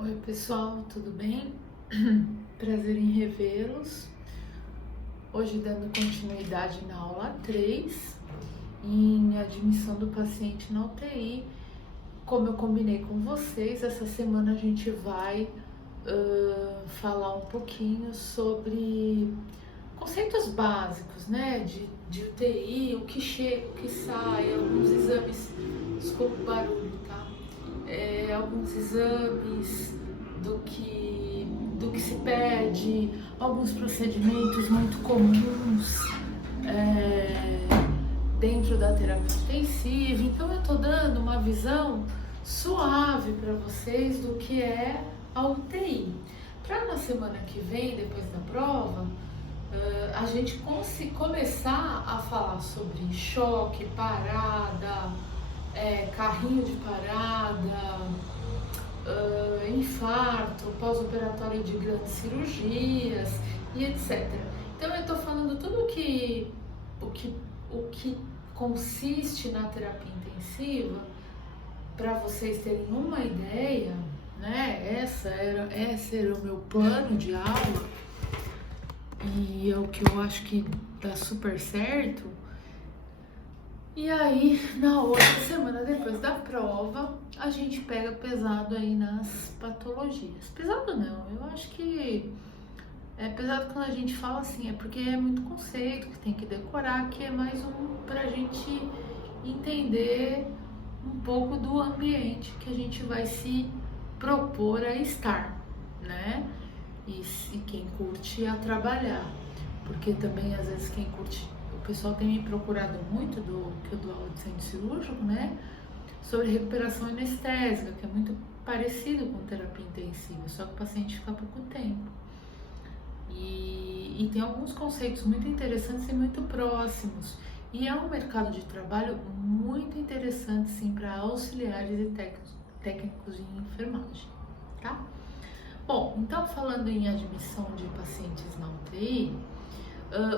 Oi pessoal, tudo bem? Prazer em revê-los. Hoje dando continuidade na aula 3, em admissão do paciente na UTI. Como eu combinei com vocês, essa semana a gente vai falar um pouquinho sobre conceitos básicos, né, de UTI, o que chega, o que sai, alguns exames, desculpa o barulho, tá? Alguns exames do que se pede, alguns procedimentos muito comuns dentro da terapia intensiva. Então eu estou dando uma visão suave para vocês do que é a UTI. Para na semana que vem, depois da prova, a gente começar a falar sobre choque, parada, carrinho de parada, infarto, pós-operatório de grandes cirurgias e etc. Então eu estou falando tudo o que consiste na terapia intensiva para vocês terem uma ideia, né? Esse era o meu plano de aula e é o que eu acho que dá super certo. E aí, na outra semana, depois da prova, a gente pega pesado aí nas patologias. Pesado não, eu acho que é pesado quando a gente fala assim, é porque é muito conceito que tem que decorar, que é mais pra gente entender um pouco do ambiente que a gente vai se propor a estar, né? E quem curte a trabalhar, porque também às vezes quem curte, o pessoal tem me procurado muito que eu dou aula de centro cirúrgico, né? Sobre recuperação anestésica, que é muito parecido com terapia intensiva, só que o paciente fica pouco tempo. E tem alguns conceitos muito interessantes e muito próximos. E é um mercado de trabalho muito interessante, sim, para auxiliares e técnicos de enfermagem, tá? Bom, então falando em admissão de pacientes na UTI,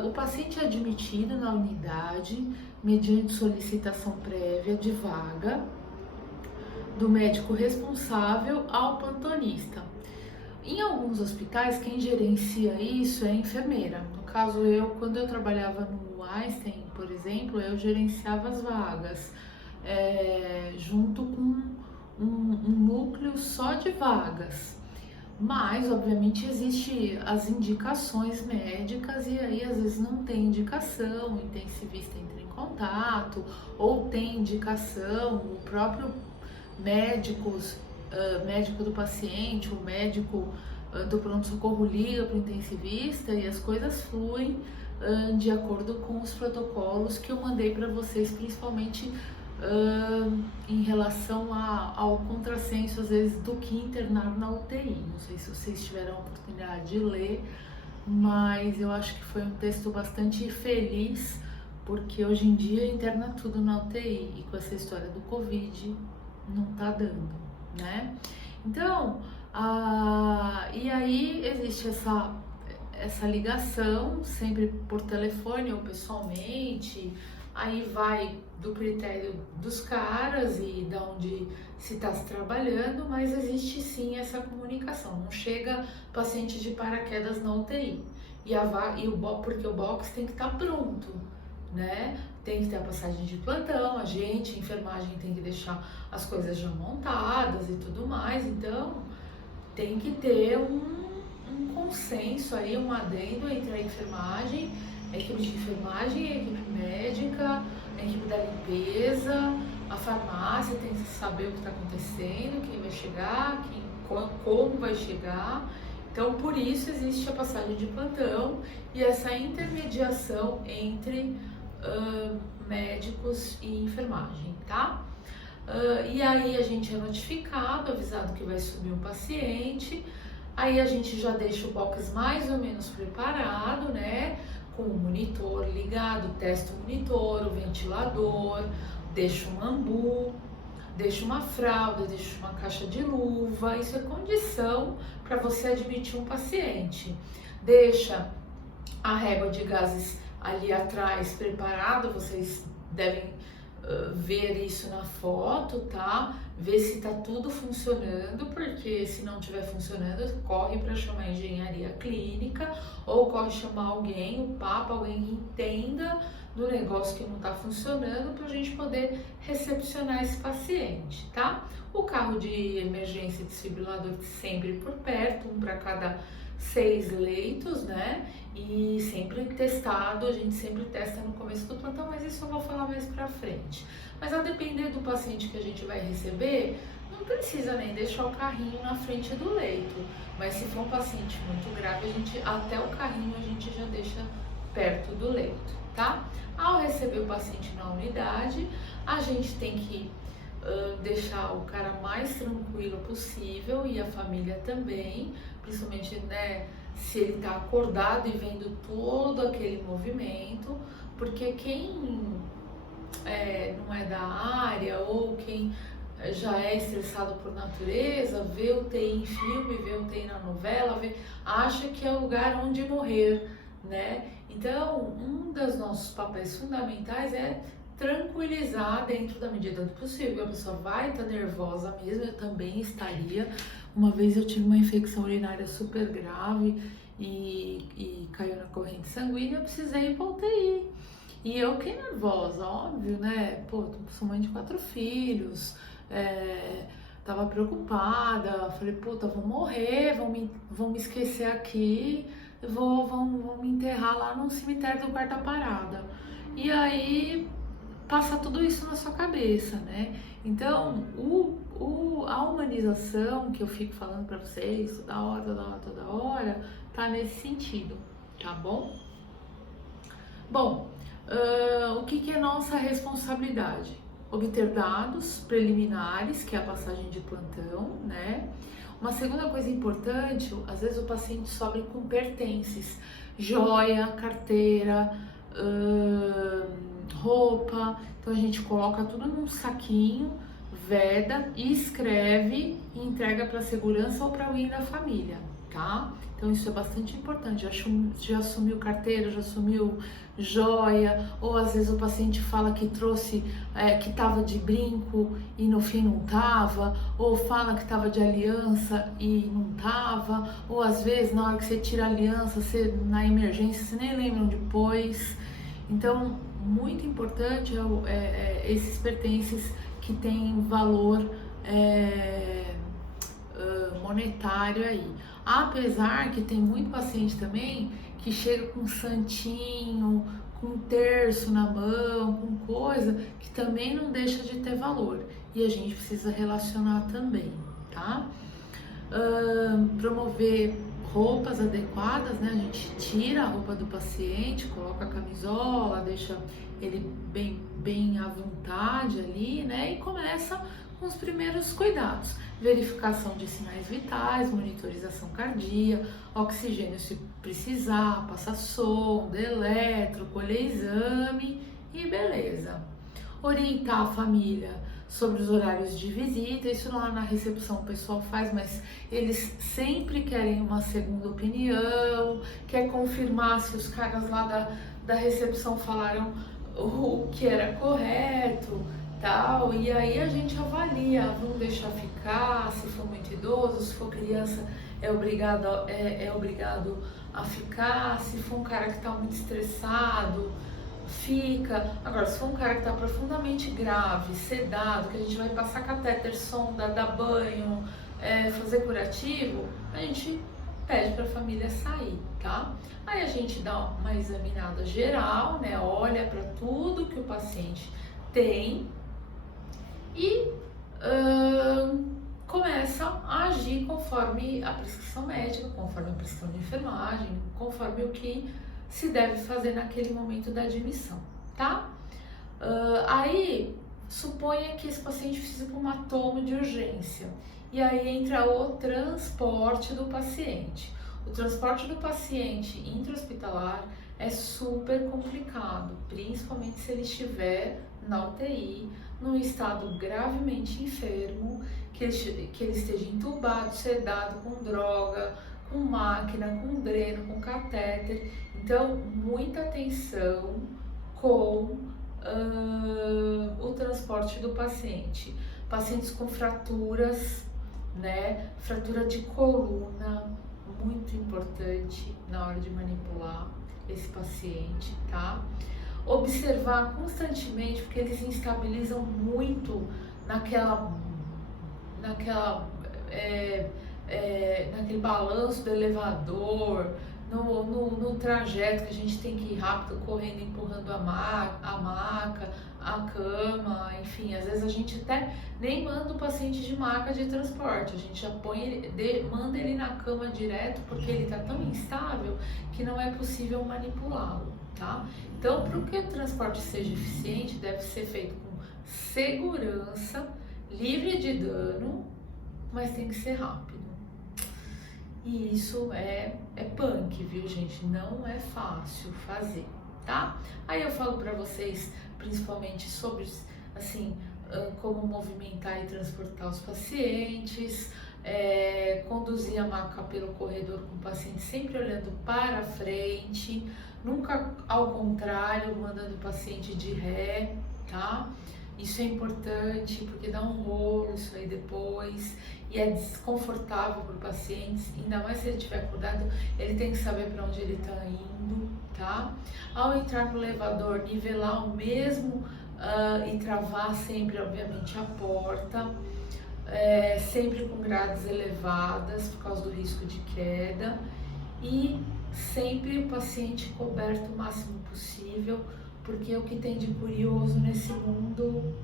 o paciente é admitido na unidade mediante solicitação prévia de vaga do médico responsável ao plantonista. Em alguns hospitais, quem gerencia isso é a enfermeira. No caso, quando eu trabalhava no Einstein, por exemplo, eu gerenciava as vagas, junto com um núcleo só de vagas. Mas, obviamente, existem as indicações médicas e aí às vezes não tem indicação, o intensivista entra em contato, ou tem indicação, o próprio médico do paciente, o médico do pronto-socorro liga para o intensivista e as coisas fluem de acordo com os protocolos que eu mandei para vocês, principalmente em relação ao contrassenso, às vezes, do que internar na UTI. Não sei se vocês tiveram a oportunidade de ler, mas eu acho que foi um texto bastante feliz, porque hoje em dia interna tudo na UTI e com essa história do Covid não tá dando, né? Então, e aí existe essa ligação, sempre por telefone ou pessoalmente, aí vai do critério dos caras e da onde se está se trabalhando, mas existe sim essa comunicação, não chega paciente de paraquedas na UTI, porque o box tem que estar pronto, né? Tem que ter a passagem de plantão, a enfermagem tem que deixar as coisas já montadas e tudo mais, então tem que ter um consenso aí, um adendo entre a enfermagem, a equipe de enfermagem, a equipe médica, a equipe da limpeza, a farmácia tem que saber o que está acontecendo, quem vai chegar, como vai chegar. Então, por isso existe a passagem de plantão e essa intermediação entre médicos e enfermagem, tá? E aí a gente é notificado, avisado que vai subir um paciente, aí a gente já deixa o box mais ou menos preparado, né? Com o monitor ligado, testa o monitor, o ventilador, deixa um ambu, deixa uma fralda, deixa uma caixa de luva, isso é condição para você admitir um paciente. Deixa a régua de gases ali atrás preparada, vocês devem ver isso na foto, tá? Ver se tá tudo funcionando, porque se não estiver funcionando, corre para chamar a engenharia clínica ou corre chamar alguém, o papa, alguém que entenda do negócio que não está funcionando para a gente poder recepcionar esse paciente, tá? O carro de emergência desfibrilador sempre por perto, um para cada 6 leitos, né? E sempre testado, a gente sempre testa no começo do plantão, mas isso eu vou falar mais pra frente. Mas a depender do paciente que a gente vai receber, não precisa nem deixar o carrinho na frente do leito. Mas se for um paciente muito grave, até o carrinho a gente já deixa perto do leito, tá? Ao receber o paciente na unidade, a gente tem que deixar o cara mais tranquilo possível e a família também, principalmente, né, se ele está acordado e vendo todo aquele movimento, porque quem não é da área ou quem já é estressado por natureza, vê o TI em filme, vê o TI na novela, acha que é o lugar onde morrer, né? Então, um dos nossos papéis fundamentais é tranquilizar dentro da medida do possível. A pessoa vai estar nervosa mesmo, eu também estaria. Uma vez eu tive uma infecção urinária super grave e caiu na corrente sanguínea, eu precisei ir para UTI. E eu fiquei nervosa, óbvio, né? Pô, sou mãe de 4 filhos, tava preocupada, falei, puta, vou morrer, vão me esquecer aqui, vão me enterrar lá no cemitério do Quarta Parada. E aí passa tudo isso na sua cabeça, né? Então, a humanização que eu fico falando para vocês toda hora, tá nesse sentido, tá bom? Bom, o que é nossa responsabilidade? Obter dados preliminares, que é a passagem de plantão, né? Uma segunda coisa importante, às vezes o paciente sofre com pertences, joia, carteira, roupa, então a gente coloca tudo num saquinho, veda e escreve e entrega para a segurança ou para alguém da família, tá? Então isso é bastante importante, já assumiu carteira, já assumiu joia, ou às vezes o paciente fala que trouxe, que tava de brinco e no fim não tava, ou fala que tava de aliança e não tava, ou às vezes na hora que você tira a aliança, na emergência, você nem lembra onde pôs. Então, muito importante esses pertences que têm valor monetário aí. Apesar que tem muito paciente também que chega com santinho, com um terço na mão, com coisa que também não deixa de ter valor. E a gente precisa relacionar também, tá? Promover roupas adequadas, né? A gente tira a roupa do paciente, coloca a camisola, deixa ele bem à vontade ali, né? E começa com os primeiros cuidados. Verificação de sinais vitais, monitorização cardíaca, oxigênio se precisar, passar sonda, eletro, colher exame e beleza. Orientar a família sobre os horários de visita, isso lá na recepção o pessoal faz, mas eles sempre querem uma segunda opinião, quer confirmar se os caras lá da recepção falaram o que era correto, tal, e aí a gente avalia, vamos deixar ficar, se for muito idoso, se for criança é obrigado a ficar, se for um cara que está muito estressado, fica. Agora, se for um cara que está profundamente grave, sedado, que a gente vai passar catéter, sonda, dar banho, fazer curativo, a gente pede para a família sair, tá? Aí a gente dá uma examinada geral, né? Olha para tudo que o paciente tem e começa a agir conforme a prescrição médica, conforme a prescrição de enfermagem, conforme o que se deve fazer naquele momento da admissão, tá? Aí, suponha que esse paciente precisa de uma toma de urgência, e aí entra o transporte do paciente. O transporte do paciente intra-hospitalar é super complicado, principalmente se ele estiver na UTI, num estado gravemente enfermo, que ele esteja entubado, sedado, com droga, com máquina, com dreno, com catéter. Então, muita atenção com o transporte do paciente. Pacientes com fraturas, né? Fratura de coluna, muito importante na hora de manipular esse paciente, tá? Observar constantemente, porque eles instabilizam muito naquele balanço do elevador, no trajeto que a gente tem que ir rápido, correndo, empurrando a maca, a cama, enfim, às vezes a gente até nem manda o paciente de maca de transporte, a gente já manda ele na cama direto, porque ele está tão instável que não é possível manipulá-lo, tá? Então, para que o transporte seja eficiente, deve ser feito com segurança, livre de dano, mas tem que ser rápido. E isso é punk, viu, gente? Não é fácil fazer, tá? Aí eu falo pra vocês, principalmente sobre, assim, como movimentar e transportar os pacientes, conduzir a maca pelo corredor com o paciente sempre olhando para frente, nunca ao contrário, mandando o paciente de ré, tá? Isso é importante porque dá um rolo isso aí depois e é desconfortável para o paciente, ainda mais se ele estiver acordado, ele tem que saber para onde ele está indo, tá? Ao entrar no elevador, nivelar o mesmo e travar sempre, obviamente, a porta, sempre com grades elevadas por causa do risco de queda e sempre o paciente coberto o máximo possível, porque o que tem de curioso nesse mundo,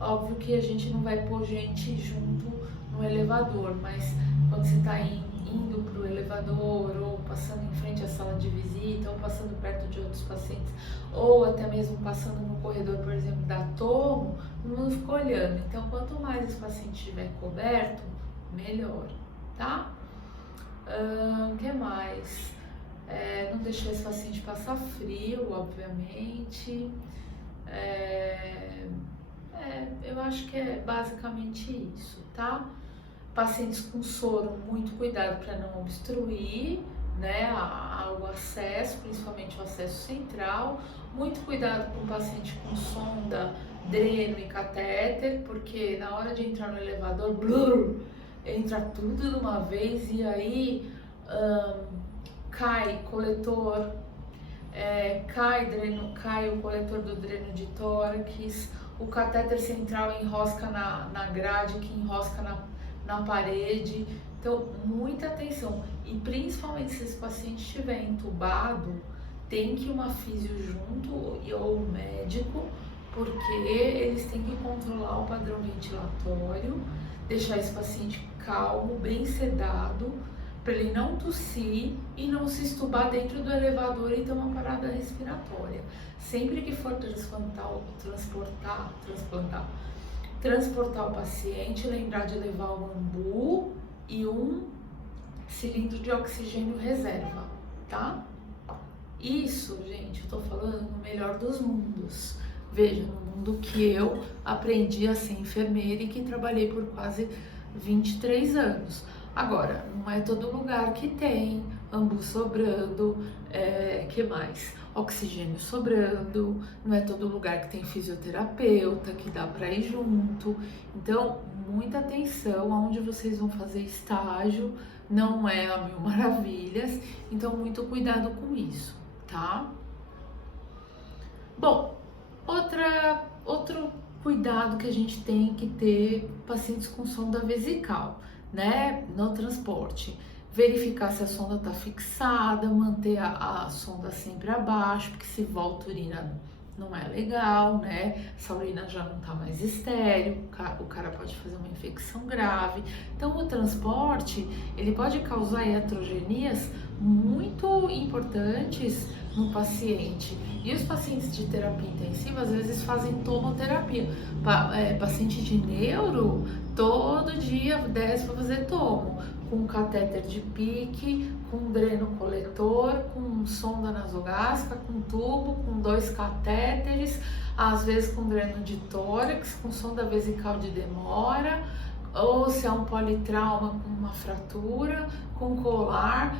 óbvio que a gente não vai pôr gente junto no elevador, mas quando você está indo para o elevador, ou passando em frente à sala de visita, ou passando perto de outros pacientes, ou até mesmo passando no corredor, por exemplo, da tomo, não fica olhando. Então, quanto mais esse paciente estiver coberto, melhor, tá? O que mais? Não deixar esse paciente passar frio, obviamente. Eu acho que é basicamente isso, tá? Pacientes com soro, muito cuidado para não obstruir, né, o acesso, principalmente o acesso central. Muito cuidado com o paciente com sonda, dreno e catéter, porque na hora de entrar no elevador, entra tudo de uma vez e aí cai coletor, cai o coletor do dreno de tórax, o catéter central enrosca na grade, que enrosca na parede. Então, muita atenção. E principalmente se esse paciente estiver entubado, tem que ir uma físio junto ou um médico, porque eles têm que controlar o padrão ventilatório, deixar esse paciente calmo, bem sedado, para ele não tossir e não se estubar dentro do elevador e ter uma parada respiratória. Sempre que for transportar o paciente, lembrar de levar o ambu e um cilindro de oxigênio reserva, tá? Isso, gente, eu tô falando no melhor dos mundos. Veja, no mundo que eu aprendi a ser enfermeira e que trabalhei por quase 23 anos. Agora, não é todo lugar que tem ambu sobrando, que mais? Oxigênio sobrando, não é todo lugar que tem fisioterapeuta, que dá para ir junto. Então, muita atenção aonde vocês vão fazer estágio, não é a mil maravilhas, então muito cuidado com isso, tá? Bom, outro cuidado que a gente tem que ter pacientes com sonda vesical, né, no transporte. Verificar se a sonda está fixada, manter a sonda sempre abaixo, porque se volta urina não é legal, né? Essa urina já não está mais estéril, o cara pode fazer uma infecção grave. Então, o transporte, ele pode causar iatrogenias muito importantes no paciente. E os pacientes de terapia intensiva, às vezes, fazem tomoterapia. Paciente de neuro, todo dia desce para fazer tomo, com catéter de pique, com dreno coletor, com sonda nasogástrica, com tubo, com 2 catéteres, às vezes com dreno de tórax, com sonda vesical de demora, ou se é um politrauma com uma fratura, com colar,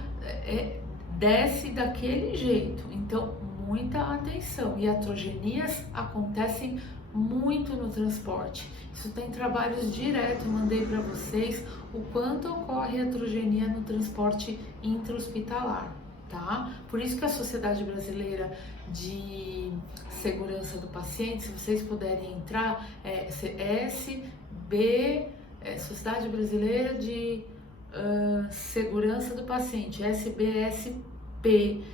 desce daquele jeito. Então, muita atenção. Iatrogenias acontecem muito no transporte. Isso tem trabalhos direto, eu mandei para vocês o quanto ocorre iatrogenia no transporte intra-hospitalar, tá? Por isso que a Sociedade Brasileira de Segurança do Paciente, se vocês puderem entrar, é Sociedade Brasileira de Segurança do Paciente, SBSP.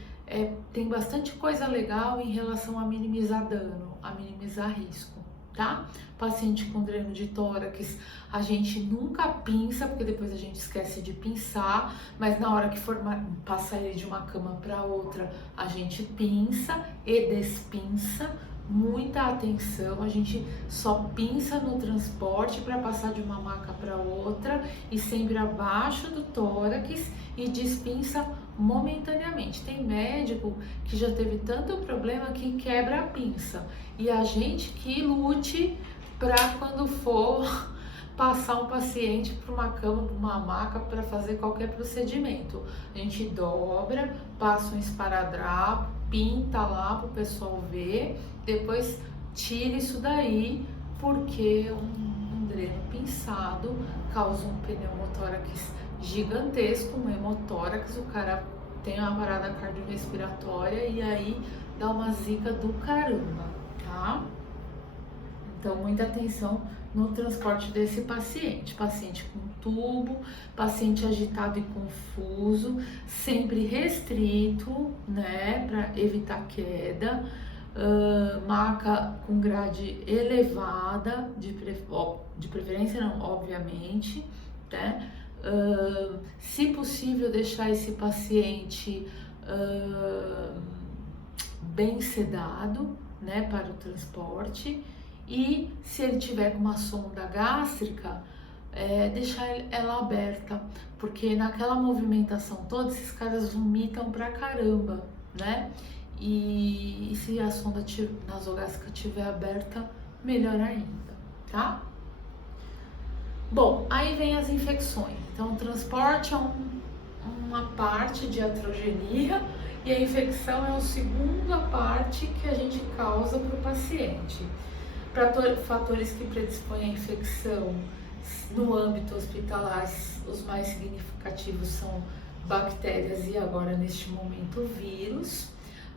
Tem bastante coisa legal em relação a minimizar dano, a minimizar risco, tá? Paciente com dreno de tórax, a gente nunca pinça, porque depois a gente esquece de pinçar, mas na hora que for passar ele de uma cama para outra, a gente pinça e despinça. Muita atenção, a gente só pinça no transporte para passar de uma maca para outra e sempre abaixo do tórax e despinça momentaneamente. Tem médico que já teve tanto problema que quebra a pinça e a gente que lute para quando for passar um paciente para uma cama, para uma maca para fazer qualquer procedimento. A gente dobra, passa um esparadrapo, pinta lá para o pessoal ver, depois tira isso daí, porque um dreno pinçado causa um pneumotórax gigantesco, um hemotórax, o cara tem uma parada cardiorrespiratória e aí dá uma zica do caramba, tá? Então, muita atenção no transporte desse paciente. Paciente com tubo, paciente agitado e confuso, sempre restrito, né, para evitar queda, maca com grade elevada, de preferência não, obviamente, né? Se possível, deixar esse paciente bem sedado, né, para o transporte. E se ele tiver com uma sonda gástrica, deixar ela aberta, porque naquela movimentação toda, esses caras vomitam pra caramba, né? E se a sonda nasogástrica estiver aberta, melhor ainda, tá? Bom, aí vem as infecções. Então, o transporte é uma parte de iatrogenia e a infecção é a segunda parte que a gente causa para o paciente. Fatores que predispõem à infecção no âmbito hospitalar, os mais significativos são bactérias e agora neste momento vírus.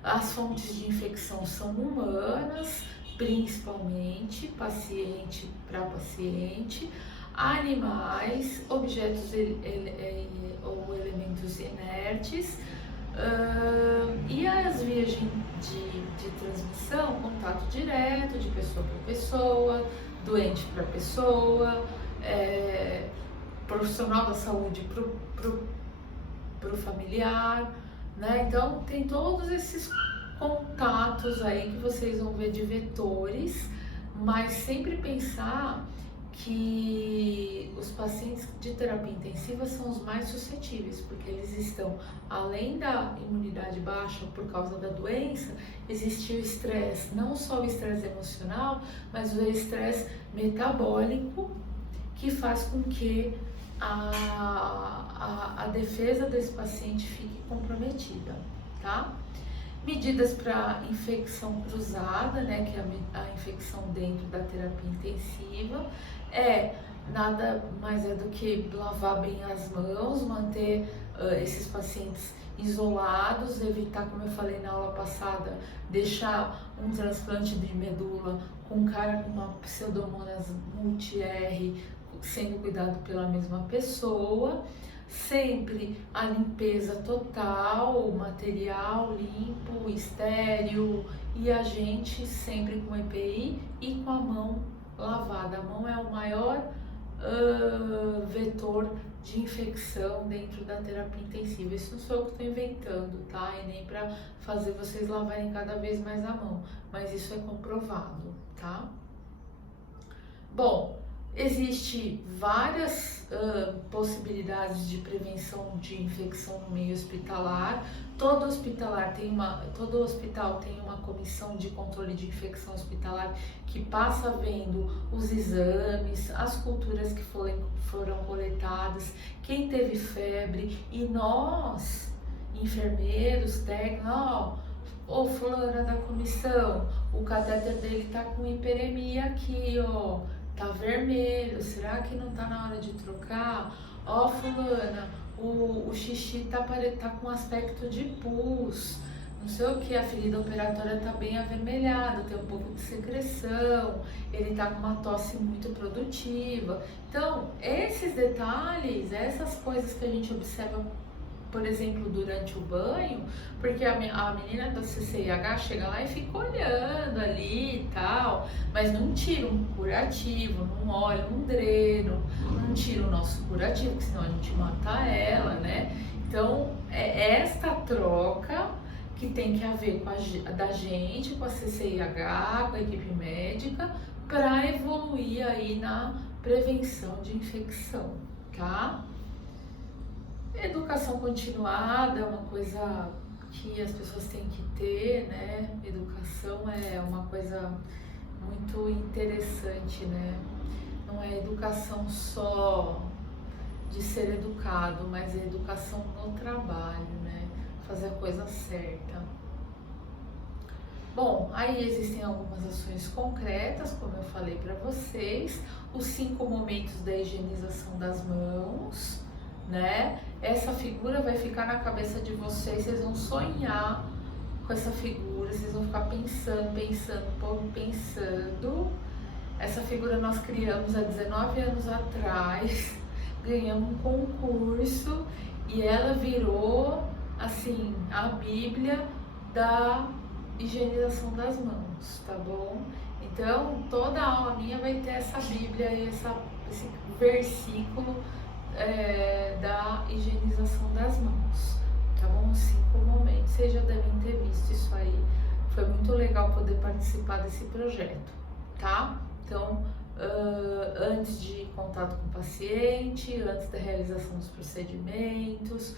As fontes de infecção são humanas, principalmente paciente para paciente, animais, objetos ou elementos inertes. E as vias de transmissão, contato direto de pessoa para pessoa, doente para pessoa, profissional da saúde para o familiar, né? Então tem todos esses contatos aí que vocês vão ver de vetores, mas sempre pensar que os pacientes de terapia intensiva são os mais suscetíveis, porque eles estão, além da imunidade baixa por causa da doença, existe o estresse, não só o estresse emocional, mas o estresse metabólico, que faz com que a defesa desse paciente fique comprometida, tá? Medidas para infecção cruzada, né, que é a infecção dentro da terapia intensiva, nada mais do que lavar bem as mãos, manter esses pacientes isolados, evitar, como eu falei na aula passada, deixar um transplante de medula com um cara com uma pseudomonas multi-R sendo cuidado pela mesma pessoa. Sempre a limpeza total, o material limpo, estéril e a gente sempre com EPI e com a mão lavada. A mão é o maior vetor de infecção dentro da terapia intensiva. Isso não sou eu que estou inventando, tá? E nem para fazer vocês lavarem cada vez mais a mão, mas isso é comprovado, tá? Bom, existe várias possibilidades de prevenção de infecção no meio hospitalar. Todo hospital tem uma comissão de controle de infecção hospitalar que passa vendo os exames, as culturas que foram coletadas, quem teve febre, e nós, enfermeiros, técnicos, Ô, fulana da comissão, o catéter dele tá com hiperemia aqui, ó, tá vermelho, será que não tá na hora de trocar? Ó, fulana, o xixi tá com aspecto de pus, não sei o que, a ferida operatória tá bem avermelhada, tem um pouco de secreção, ele tá com uma tosse muito produtiva. Então, esses detalhes, essas coisas que a gente observa, por exemplo, durante o banho, porque a menina da CCIH chega lá e fica olhando ali e tal, mas não tira um curativo, não olha um dreno, não tira o nosso curativo, porque senão a gente mata ela, né? Então, é esta troca que tem que haver da gente, com a CCIH, com a equipe médica, para evoluir aí na prevenção de infecção, tá? Educação continuada é uma coisa que as pessoas têm que ter, né? Educação é uma coisa muito interessante, né? Não é educação só de ser educado, mas é educação no trabalho, né? Fazer a coisa certa. Bom, aí existem algumas ações concretas, como eu falei para vocês, os 5 momentos da higienização das mãos, né? Essa figura vai ficar na cabeça de vocês, vocês vão sonhar com essa figura, vocês vão ficar pensando. Essa figura nós criamos há 19 anos atrás, ganhamos um concurso e ela virou, assim, a Bíblia da higienização das mãos, tá bom? Então, toda aula minha vai ter essa Bíblia e esse versículo da higienização das mãos, tá bom? 5 momentos, vocês já devem ter visto isso aí, foi muito legal poder participar desse projeto, tá? Então, antes de contato com o paciente, antes da realização dos procedimentos,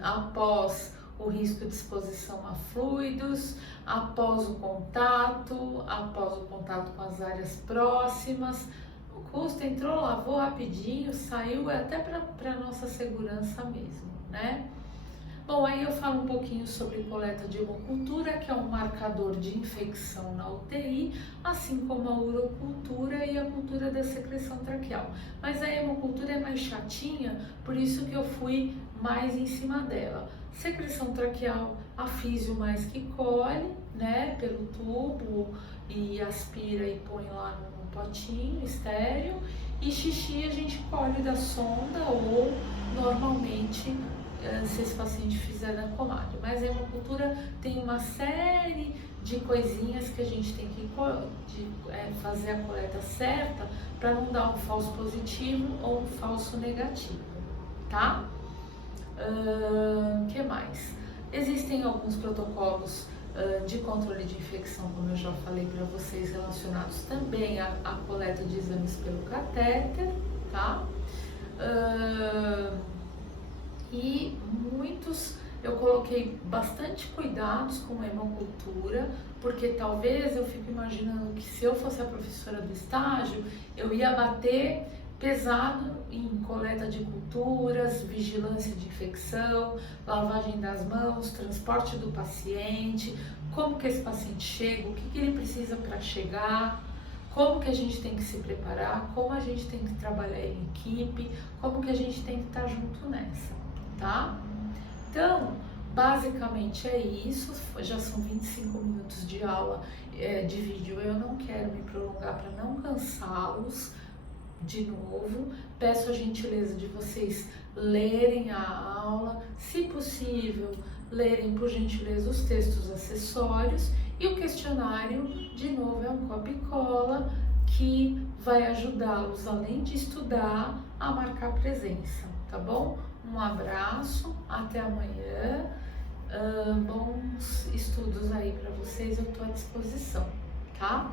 após o risco de exposição a fluidos, após o contato com as áreas próximas. Custa, entrou, lavou rapidinho, saiu, é até para nossa segurança mesmo, né? Bom, aí eu falo um pouquinho sobre coleta de hemocultura, que é um marcador de infecção na UTI, assim como a urocultura e a cultura da secreção traqueal. Mas a hemocultura é mais chatinha, por isso que eu fui mais em cima dela. Secreção traqueal, a físio mais que colhe, né, pelo tubo e aspira e põe lá no potinho estéreo, e xixi a gente colhe da sonda ou normalmente se esse paciente fizer na comadre. Mas a hemocultura tem uma série de coisinhas que a gente tem que fazer a coleta certa para não dar um falso positivo ou um falso negativo, tá? Que mais? Existem alguns protocolos de controle de infecção, como eu já falei para vocês, relacionados também à coleta de exames pelo catéter, tá? E eu coloquei bastante cuidados com a hemocultura, porque talvez eu fico imaginando que se eu fosse a professora do estágio, eu ia bater pesado em coleta de culturas, vigilância de infecção, lavagem das mãos, transporte do paciente, como que esse paciente chega, o que ele precisa para chegar, como que a gente tem que se preparar, como a gente tem que trabalhar em equipe, como que a gente tem que estar junto nessa, tá? Então, basicamente é isso, já são 25 minutos de aula de vídeo, eu não quero me prolongar para não cansá-los. De novo, peço a gentileza de vocês lerem a aula, se possível, lerem por gentileza os textos acessórios, e o questionário, de novo, é um copia e cola que vai ajudá-los, além de estudar, a marcar presença, tá bom? Um abraço, até amanhã, bons estudos aí para vocês, eu estou à disposição, tá?